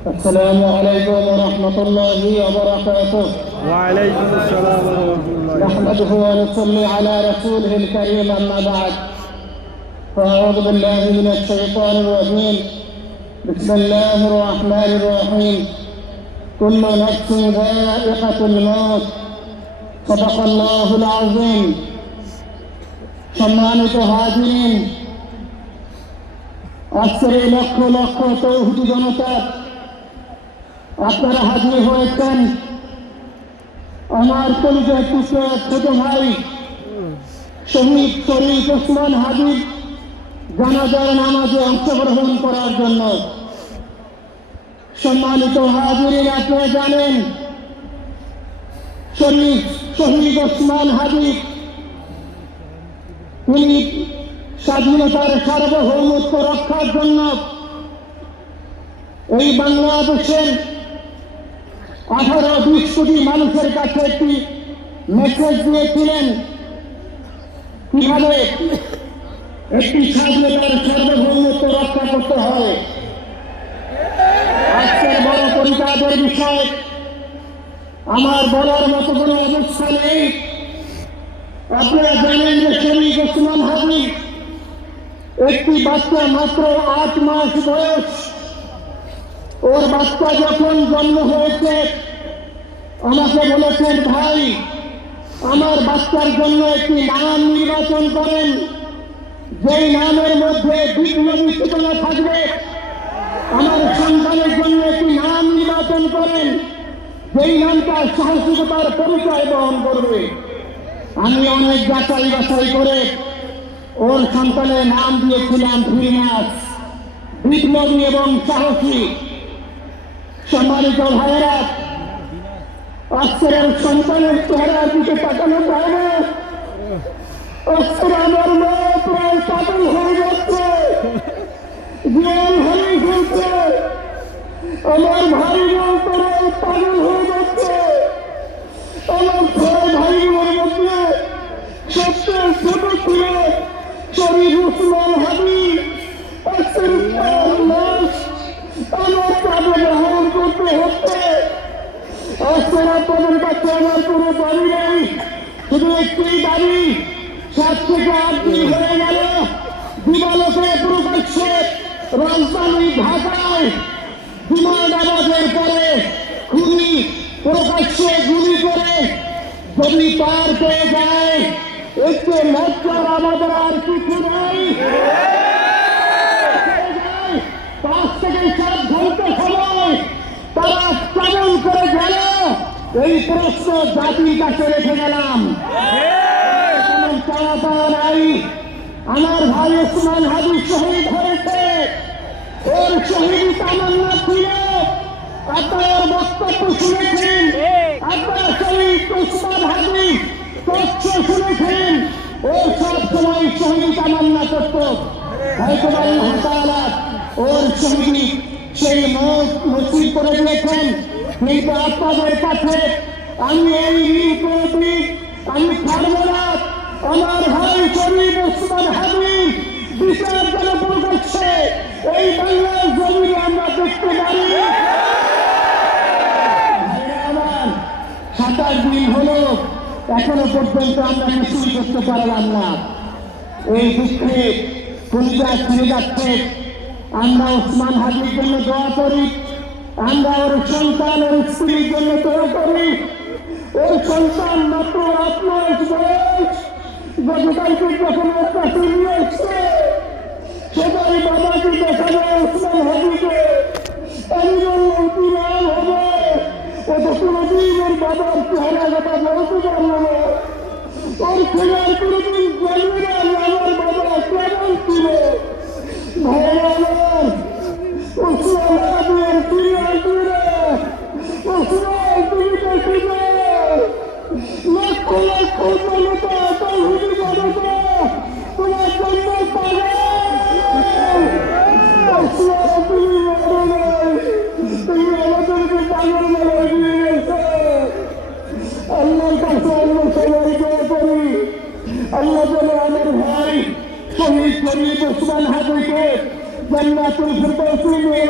السلام عليكم ورحمة الله وبركاته. وعليكم السلام ورحمة الله. نحمده ونصلي على رسوله الكريم، أما بعد فأعوذ بالله من الشيطان الرجيم. بسم الله الرحمن الرحيم. كل نفس ذائقة الموت. صدق الله العظيم. সম্মানিত হাজিরিন, আজকের এই লক্ষ লক্ষ তৌহিদি জনতা, আপনারা হাজির হয়েছেন আমার কলিজার টুকরো ছোট ভাই শহীদ শরীফ ওসমান হাবিব জানাজার নামাজে অংশগ্রহণ করার জন্য। সম্মানিত হাজিরিন, আপনারা জানেন শহীদ ওসমান হাবিব তিনি স্বাধীনতার সার্বভৌমত্ব রক্ষার জন্য এই বাংলাদেশের 18-20 কোটি মানুষের কাছে একটি মেসেজ দিয়েছিলেন কিভাবে একটি স্বাধীনতার সার্বভৌমত্ব রক্ষা করতে হয়। আজকের বড় পরিতাপের বিষয়, আমার বলার মতো কোনো অবস্থা নেই। আপনারা জানেন যে শহীদ ওসমান হাবিব একটি বাচ্চা, মাত্র 8 মাস বয়স। ওর বাচ্চা যখন জন্ম হয়েছে আমাকে বলেছেন, ভাই আমার বাচ্চার জন্য একটি নাম নির্বাচন করেন, যেই নামের মধ্যে বিপ্লবী চেতনা থাকবে। আমার সন্তানের জন্য একটি নাম নির্বাচন করেন, যেই নামটা সাহসিকতার পরিচয় বহন করবে। আমি অনেক যাচাই বাছাই করে ওর সন্তানের নাম দিয়েছিলাম ফিরনাস, বিপ্লবী এবং সাহসী। সম্মানিত ভাইয়েরা, আজকের সন্তানের চেহারার দিকে তাকানো যায় না। আজকের আমার মা প্রায় পাগল হয়ে যাচ্ছে, জ্ঞান হারিয়ে ফেলছে। আমার ভাই বোন প্রায় পাগল হয়ে যাচ্ছে। আমার 6 ভাই বোনের মধ্যে সবচেয়ে ছোট ছিল শরীফ ওসমান হাবিব। আজকের লাশ আমার কাঁধে বহন করতে হচ্ছে। আজকের আপনাদের কাছে আমার কোনো দাবি নেই, শুধু একটি দাবি। 7 থেকে 8 দিন হয়ে গেল দিবালোকে প্রকাশ্যে রাজধানী ঢাকায় জুমার নামাজের পরে খুনি প্রকাশ্যে গুলি করে যদি পার পেয়ে যায়, একটু লজ্জার আমাদের আর কিছু নেই। 5 থেকে 7 ঘন্টা সময় তারা কেমন করে গেল, এই প্রশ্ন জাতির কাছে রেখে গেলাম। চাওয়া পাওয়া নাই। আমার ভাই ওসমান হাবিব শহীদ হয়েছে, ওর শহীদ তামান্না ছিল। আপনার বক্তব্য শুনেছেন, আপনার শহীদ ওসমান হাবিব তথ্য শুনেছেন। ও সব সময় শহীদ তামান্না করত। হয়তো আল্লাহ তাআলা ওর শহীদ সেই মত নসিব করে দিয়েছেন। কিন্তু আপনাদের কাছে আমি এই ঋণ আমি ছাড়ব না। আমার ভাই শরীফ ওসমান হাবিব বিচার করে প্রকাশ্যে এই বাংলার জমিনে আমরা দেখতে পারি। 27 দিন হলো, এখনো পর্যন্ত আমরা কিছুই করতে পারলাম না। এই দুঃখে কলিজা ছিঁড়ে যাচ্ছে। আমরা ওসমান হাবিবের জন্য দোয়া করি, আমরা ওর সন্তান ওর স্ত্রীর জন্য দোয়া করি। ওর সন্তান মাত্র 8 মাস বয়স, গতকালকে যখন ওর কাছে নিয়ে এসছে সবাই বাবাকে দেখানো ওসমান হাবিবকে। আমি বললাম কি নাম হবে, ও তো কোনোদিন ওর বাবার চেহারা কথা বলতে পারলো না। ওর ছেলের কোনোদিন জানবে না আমার বাবা কেমন ছিল। ভাই আমার ওসমান হাবিবের ফিরে আসবে না। ওসমান তুমি দেখে যাও, লক্ষ লক্ষ জনতা তৌহিদি জনতা তোমার জন্য পাগল। ওসমান তুমি মরো নাই, তুমি আমাদেরকে পাগল বানায় দিয়ে গেছো। আল্লাহর কাছে আমরা সবাই দোয়া করি, আল্লাহ যেন আমার ভাই শহীদ ওসমান হাবিবকে জান্নাতুল ফিরদাউসে নিয়ে